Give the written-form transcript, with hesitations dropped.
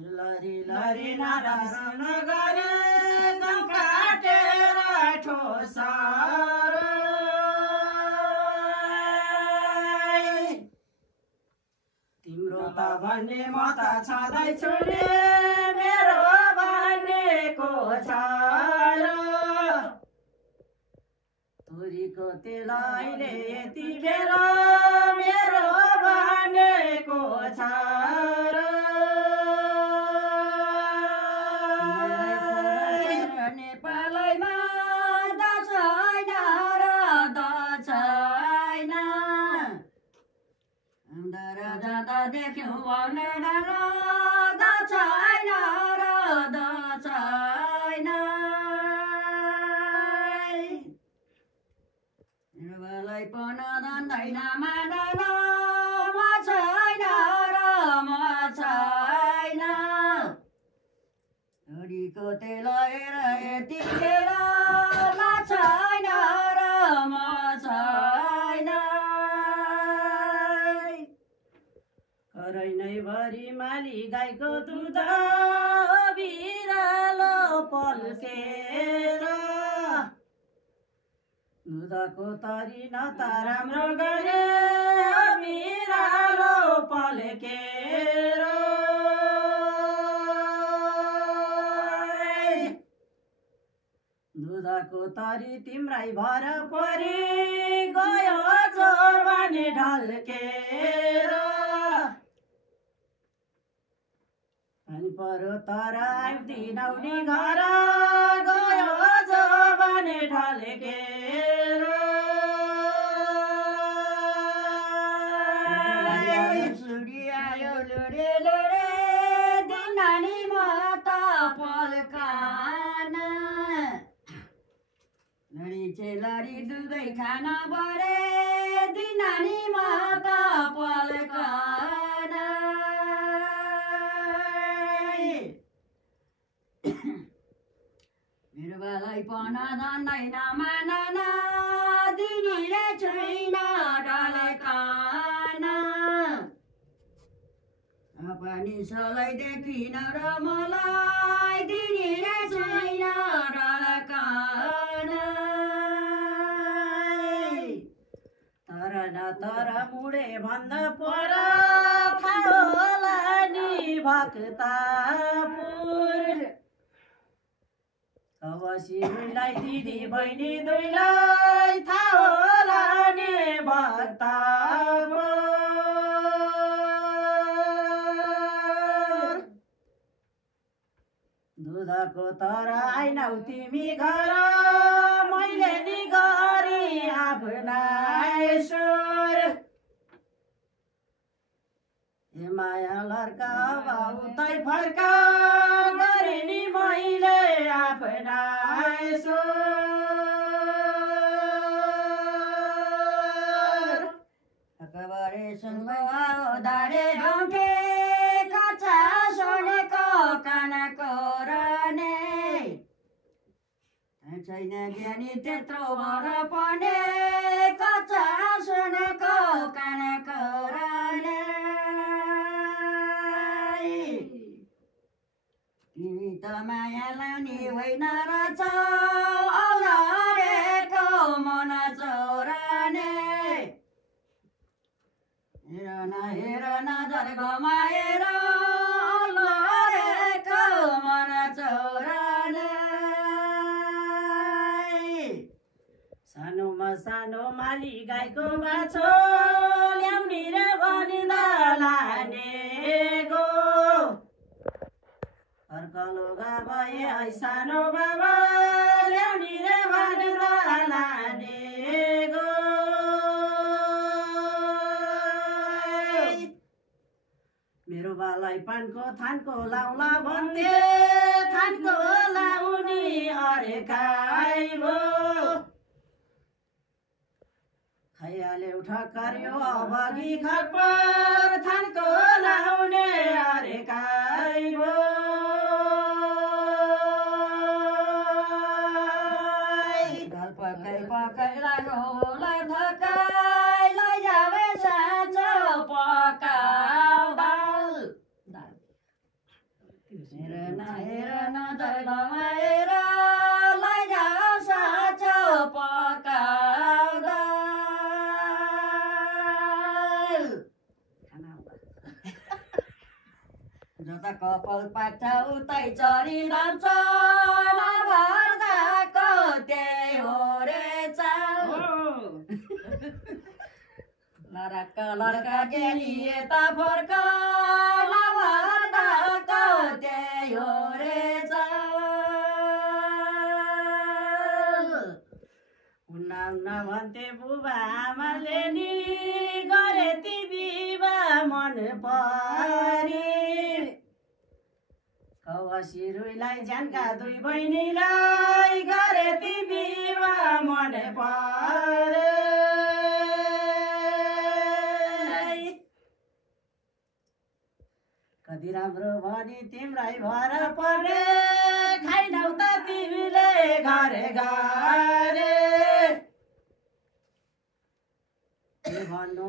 लरी लरी नारायण गरे काटेर ठोसार तिम्रो त भन्ने म त छँदैछु नि मेरो भनेको छ तुरीको तेल अहिले यति बेला मेरो भनेको छ नेपालैमा छैन र छैन जाँदा देख्यौँ भनेर छैन र छैन निर्बलै पन जान्दैन मानेन म छैन र म छैन छोरीको तेल हेर यति बेला म छैन र म छैन करै नै भरि माली गाईको दुध बिरालो पल्केर दुधको तरी न त राम्रो गरे बिरालो पल्केर दुधको तरी तिम्रै भर परि गयो जवानी ढल्केर अनि परो तर आउँदिनौ नि घर गयो जवानी ढल्केर सुरी आयो लुरे लुरे दिनानी म त पल्कान लडी चेलडी दुधै खान बरे दिनानी म त पल्कान मेरो बालाई पन जान्दैन मानन दिनीले छैन ढल्कान पनि सलाई देखिन र मलाई दिनीले छैन ढल्कान तर न तर मुडे भन्दा पर थाहा होला नि भक्तपुर कवसी दुईलाई दिदी बहिनी दुईलाई थाहा होला नि भक्तपुर दुधको तर आइनौ तिमी घर मैले नि गरी आफ्नै सुर हे माया लर्का बाउ तै फर्का गरे नि मैले आफ्नै सुर अकबरे सुनको दारे ढोके कच्चा सोनेको कानको रने छैन ज्ञानी त्यत्रो भर पनि कच्चा सोनेको कानको रने तिमी त माया लाउने होइन रहेछ अल्लाहको मन चोराने हेर नजर घमाएर अल्लाहको मन चोराने सानोमा सानो माली गाईको बाछो ल्याउने रे भनिँदा लानेको फर्कलो भए है सानो बाबा ल्याउने रे भनिँदा लानेको मेरो बालाई पानको थानको लाउला भन्थे थानको लाउने अरेकाइ भो खाइहाल्यो ठक्कर्यो अभगी खपर थानको लाउने अरेकाइ भो पकै पकै लाग्यो थकाइ लैजावे साँचो पकाउ दाल हेर न दैलमाएर लैजाऊ साँचो पकाउँदा जता कपाल पाक्छ उतै चरी लान्छ नभर्दाको त्यही हो रे चाल लरक्क लर्का गेली यता फर्क नभर्दाको त्यही हो रे चाल उन्ना भन्थे बुबा आमाले नि गरे ती विवाह मन परी कौसी रुईलाई ज्यानका दुई बहिनीलाई गरे ती विवाह मन परे कति राम्रो भनी तिम्रै भर पर्ने खाइनौ त तिमीले घरे घरे भन्नु